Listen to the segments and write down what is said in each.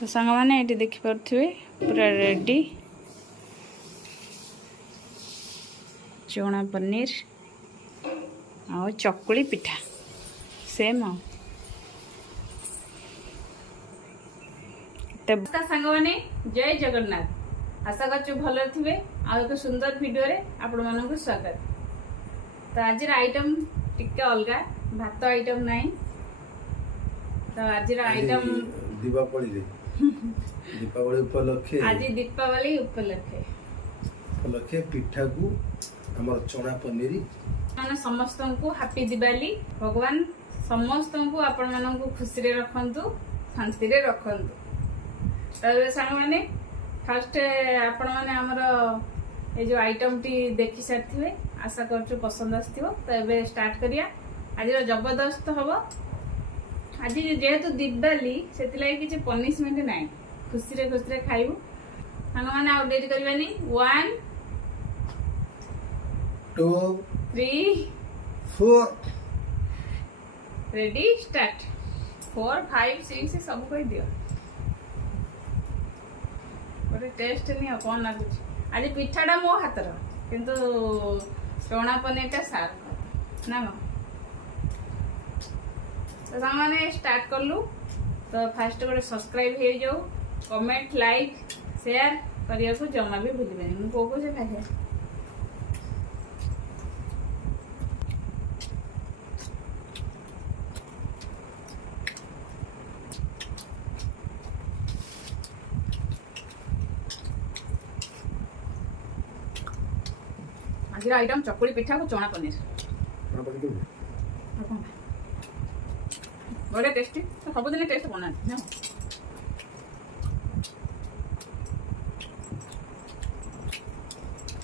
तो सांग मैंने ये देखिपे पूरा रेडी चना पनीर आ चकुली पिठा सेम सांग मैंने जय जगन्नाथ आशा कर भल थे एक सुंदर वीडियो रे आपण मानक स्वागत। तो आज आइटम टिके अलगा भात आइटम नहीं तो आज आइटम दीपावली दीपावली उपलक्षे आज दीपावली उपलक्षे पिठा को हमर चना पनीर माने समस्त को हैप्पी दिवाली भगवान समस्त को आपण मानन को खुशी रे रखंतु शांति रे रखंतु। तो सांग माने फर्स्ट आपण माने हमर ए जो आइटम टी देखि सारथिबे आशा करछु पसंद आस्थिबो। तो एबे स्टार्ट करिया आज जबरदस्त हबो। आज जेहेतु दिवाली से किसी पनिशमेंट ना खुशी रे खाइबू सांग माने आ डेरी करबानी 1 2 3 4 रेडी स्टार्ट 4 5 6 सब कह दियो गोटे टेस्ट नहीं कौन लगुच। आज पिठाटा मो हाथर किंतु चना पनीरटा सार ना तो सामने स्टार्ट कलु। तो फास्ट गोटे सब्सक्राइब हो जाऊ कमेंट लाइक शेयर करने को जमा भी भूल मुझे कौ कौ खाए आज आइटम चकुली पिठा को चना पनीर बड़े टेस्टी तो सबुदिन टेस्ट बना ना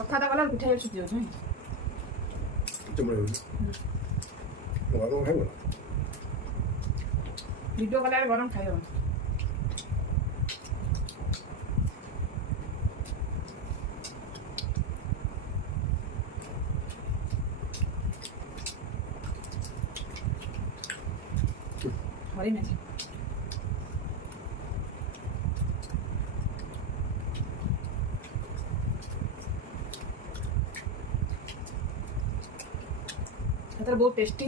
कथा गला पिठा छुटी जाऊँ वीडियो कला गरम खाई बड़ी नहीं बहुत टेस्टी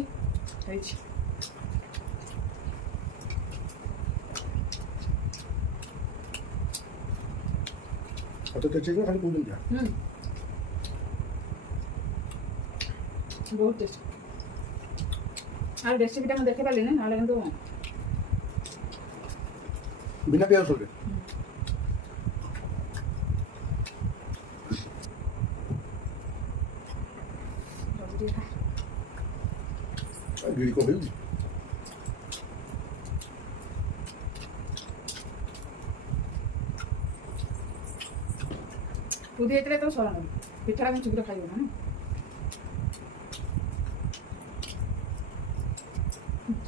बहुत टेस्टी रेसिपी टा देखे पाली ना किंतु बिना प्याज हो गए गिरी को भी पुदी एतले तो सरन पिठा में शीघ्र खाइबो ना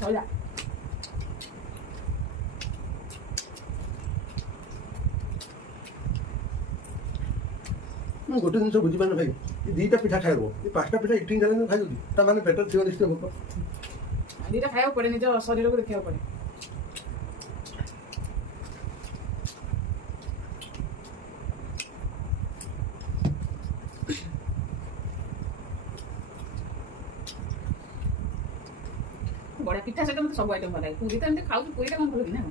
चला मैं गोटे जिन बुझी पाने भाई ये दीटा पिठा खाइबो ये पांचटा पिठा इटिंग चैलेंज खाइ दि ता माने बेटर थियो निश्चय भोक दीटा खाइबो पड़े निज शरीर को देखिया पड़े बड़ा पिठा से तो सब आइटम भल पूरी तो एमती खाऊ पूरी कौन भल ना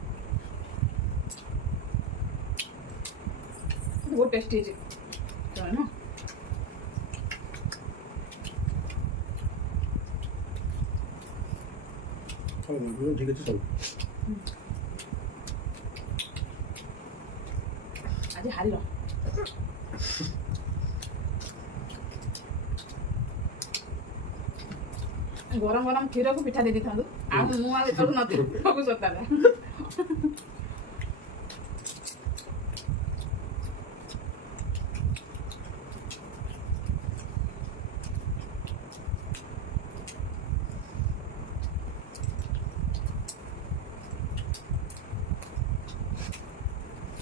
बहुत टेस्टी है ना ठीक है सब आज हारी गरम गरम क्षीर को पिठा दे था सब सता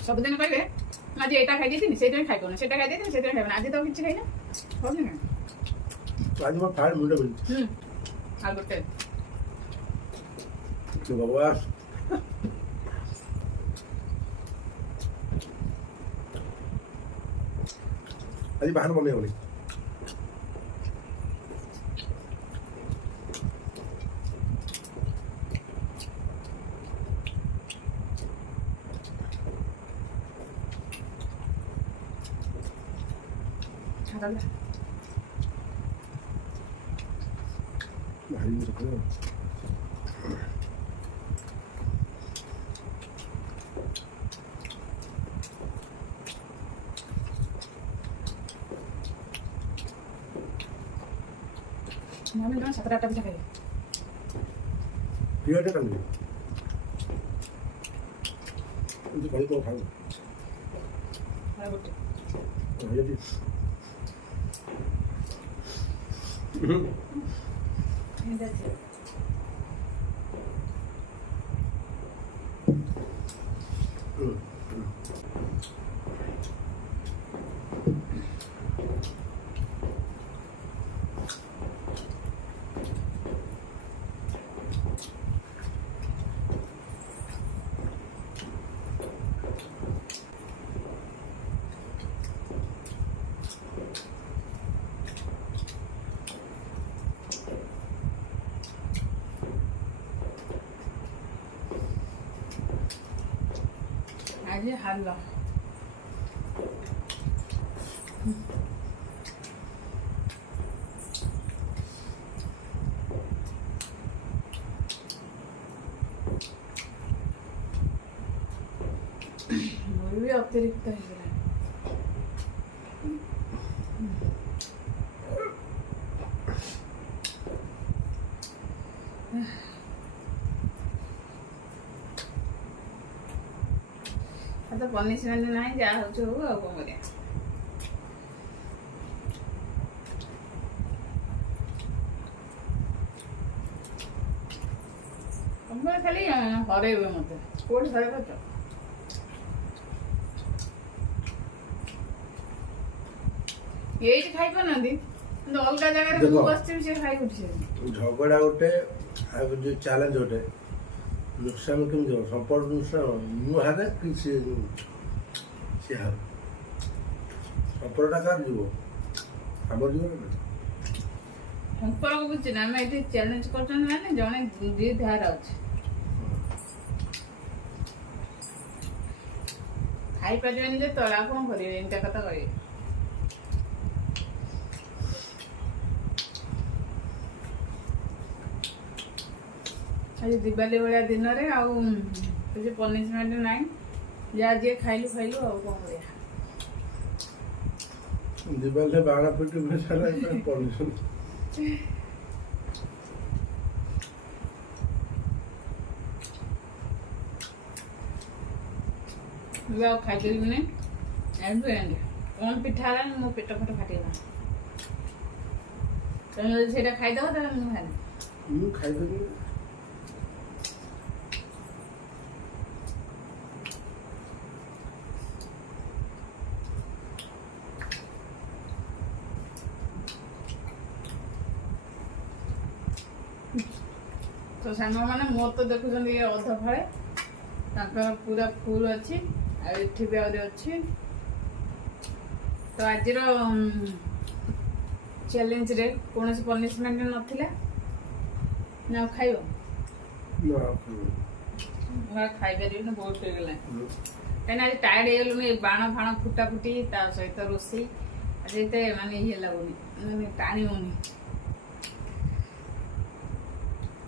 सब दिन कहे आज यहाँ खाई दी से खाई पाऊना से खाई दी से खाई आज तो किसी खाई ना आज मैं फाड़ मुंडा बोली आ गोटे तो बाबा ଆଜି ବାହାନ ବନେଇବନି। ଭାରି ରଖିବ। ଆମେ ଜଣେ 7-8ଟା ପିଠା ଖାଇବେ। ପିଆଜ କାଟିବି ଏମିତି କହି ତ ଖାଉ ଆଉ ଗୋଟେ ହେଇଯାଇଛି। ଏଇଟା ଅଛି। ଆଜି ହାଲ ମୋର ବି ଅତିରିକ୍ତ ହେଇଗଲା। ତ ପନିସମେଣ୍ଟ ନାହିଁ, ଯାହା ହଉଛି ହଉ, ଆଉ କଣ କରିବା। ତମେ ଖାଲି ହରେଇବେ ମତେ, କୋଉଠି ହରେଇ ପାରୁଛ? ଏଇଠି ଖାଇପାରୁନାହାନ୍ତି କିନ୍ତୁ ଅଲଗା ଜାଗାରେ ଦେଖ। ମୁଁ ବସିଥିବି ସେ ଖାଇ ଉଠିଛନ୍ତି। ଝଗଡ଼ା ଗୋଟେ ଆଉ ଯୋଉ ଚ୍ୟାଲେଞ୍ଜ ଗୋଟେ नुकसान केମିତି ହେବ ସମ୍ପର୍କ नुकसान ମୁଁ ହାରେ କି ସିଏ ହାରେ ସମ୍ପର୍କଟା କାହାର ଯିବ ଆମର ଯିବ ନା ସମ୍ପର୍କ ବୁଝୁଛି ନା, ଆମେ ଏଠି ଚ୍ୟାଲେଞ୍ଜ କରୁଛନ୍ତି ମାନେ ଜଣେ ଯିଏ ଧାର ଅଛି ଖାଇପାରିବେନି ଯେ ତଳେ ଆଉ କଣ କରିବେ, ଏମିତିଆ କଥା କହିବେ। ଆଜି ଦିବାଲି ଭଳିଆ ଦିନରେ ଆଉ କିଛି ପନିସମେଣ୍ଟ ନାହିଁ, ଯାହା ଯିଏ ଖାଇଲୁ ଖାଇଲୁ, ଆଉ କଣ କରିବା। ଦିବାଲିରେ ବାଣ ପିଟି ସାରା ପଲ୍ୟୁସନ୍ ଏବେ ଆଉ ଖାଇପାରିବିନି। ଏମିତି କଣ ପିଠା ହେଲାନି, ମୋ ପେଟ ଫେଟ ଫାଟିଗଲା। ତମେ ଯଦି ସେଇଟା ଖାଇଦବ ତାହେଲେ ମୁଁ ଖାଇବି। ମୁଁ ଖାଇଦେବି। ତ ସାଙ୍ଗମାନେ ମୋର ତ ଦେଖୁଛନ୍ତି ଇଏ ଅଧ ଫାଳେ, ତାଙ୍କର ପୁରା ଫୁଲ୍ ଅଛି, ଆଉ ଏଠି ବି ଆହୁରି ଅଛି। ତ ଆଜିର ଚ୍ୟାଲେଞ୍ଜରେ କୌଣସି ପନିସମେଣ୍ଟ ନଥିଲା ନା, ଆଉ ଖାଇବ? ମୁଁ ଆଉ ଖାଇପାରିବିନି, ବହୁତ ହେଇଗଲାଣି। କାହିଁକିନା ଆଜି ଟାୟାର୍ଡ ହେଇଗଲୁଣି, ଏ ବାଣ ଫାଣ ଫୁଟା ଫୁଟି ତା ସହିତ ରୋଷେଇ ଆଜି ଏତେ ମାନେ ଇଏ ଲାଗୁନି, ମାନେ ଟାଣି ହଉନି।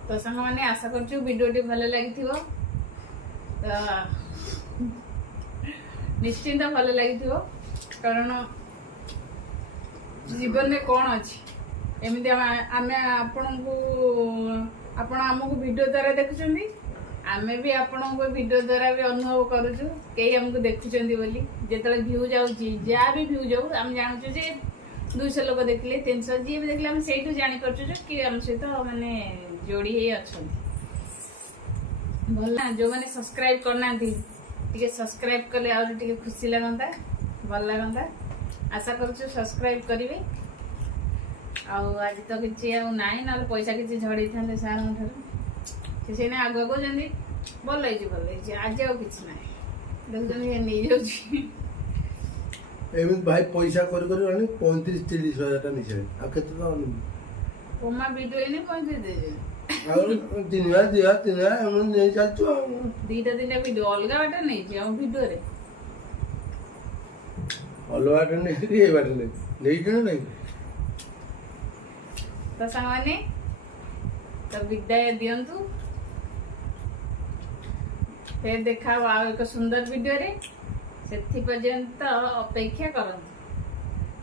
ତ ସାଙ୍ଗମାନେ ଆଶା କରୁଛୁ ଭିଡ଼ିଓଟି ଭଲ ଲାଗିଥିବ, ତ ନିଶ୍ଚିନ୍ତ ଭଲ ଲାଗିଥିବ, କାରଣ ଜୀବନରେ କ'ଣ ଅଛି ଏମିତି ଆମେ ଆପଣଙ୍କୁ, ଆପଣ ଆମକୁ ଭିଡ଼ିଓ ଦ୍ୱାରା ଦେଖୁଛନ୍ତି, ଆମେ ବି ଆପଣଙ୍କୁ ଭିଡ଼ିଓ ଦ୍ୱାରା ବି ଅନୁଭବ କରୁଛୁ କେହି ଆମକୁ ଦେଖୁଛନ୍ତି ବୋଲି। ଯେତେବେଳେ ଭ୍ୟୁ ଯାଉଛି, ଯାହା ବି ଭ୍ୟୁ ଯାଉ, ଆମେ ଜାଣୁଛୁ ଯେ 200 ଲୋକ ଦେଖିଲେ, 300 ଯିଏ ବି ଦେଖିଲେ, ଆମେ ସେଇଠୁ ଜାଣିପାରୁଛୁ ଯେ କି ଆମ ସହିତ ମାନେ ଯୋଡ଼ି ହେଇ ଅଛନ୍ତି। ଭଲ ନା, ଯୋଉମାନେ ସବସ୍କ୍ରାଇବ କରିନାହାନ୍ତି ଟିକେ ସବସ୍କ୍ରାଇବ କଲେ ଆହୁରି ଟିକେ ଖୁସି ଲାଗନ୍ତା, ଭଲ ଲାଗନ୍ତା। ଆଶା କରୁଛୁ ସବସ୍କ୍ରାଇବ କରିବେ। ଆଉ ଆଜି ତ କିଛି ଆଉ ନାହିଁ, ନହେଲେ ପଇସା କିଛି ଝଡ଼େଇଥାନ୍ତେ ସାର୍ଙ୍କ ଠାରୁ, ସେଇନା ଆଗ କହୁଛନ୍ତି ଭଲ ହେଇଛି ଭଲ ହେଇଛି। ଆଜି ଆଉ କିଛି ନାହିଁ, ଦେଖୁଛନ୍ତି ନେଇଯାଉଛି। ଏମିତି ଭାଇ ପଇସା କରି କରି ଆଣି 35-30 ହଜାର ନେଇସାରେ ଆଉ କେତେ ଟଙ୍କା ନେବି କୋମା ଭିଡ଼ିଓ ଏଇନେ ପହଞ୍ଚେଇ ଦେଇଛି ଆଉ 3,000 ଏମିତି ନେଇ ଚାଲିଛୁ ଆଉ ଦିଟା ଭିଡ଼ିଓ ଅଲଗା ବାଟେ ନେଇଛି ଆମ ଭିଡ଼ିଓରେ ଅଲଗା ବାଟେ ନେଇକି ଏ ବାଟେ ନେଇଛୁ ନା ନାଇଁ ତ ସାଙ୍ଗମାନେ ତ ବିଦାୟ ଦିଅନ୍ତୁ ଫେର ଦେଖା ହବ ଆଉ ଏକ ସୁନ୍ଦର ଭିଡ଼ିଓରେ ସେଥି ପର୍ଯ୍ୟନ୍ତ ଅପେକ୍ଷା କରନ୍ତୁ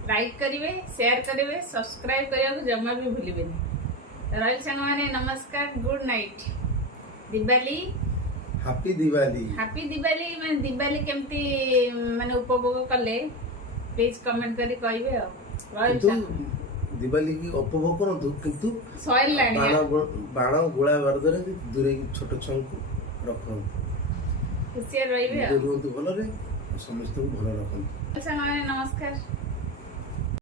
ଲାଇକ୍ କରିବେ ସେୟାର କରିବେ ସବସ୍କ୍ରାଇବ କରିବାକୁ ଜମା ବି ଭୁଲିବେନି ରହିଲି ସାଙ୍ଗମାନେ ନମସ୍କାର good night Diwali happy Diwali ମାନେ ଦିବାଲି କେମିତି ମାନେ ଉପଭୋଗ କଲେ ପ୍ଲିଜ କମେଣ୍ଟ କରି କହିବେ ଆଉ ରହିଲି କିନ୍ତୁ ସାଙ୍ଗ ଦିୱାଲି କି ଉପଭୋଗ କରନ୍ତୁ କିନ୍ତୁ ସରିଲାଣି ବାଣ ଗୋଳା ବାରୁଦରେ ଦୂରେଇକି ଛୋଟ ଛୁଆଙ୍କୁ ରଖନ୍ତୁ ଖୁସିରେ ରହିବେ ଆଉ ରୁହନ୍ତୁ ଭଲରେ ସମସ୍ତଙ୍କୁ ଭଲ ରଖନ୍ତୁ ସାଙ୍ଗମାନେ ନମସ୍କାର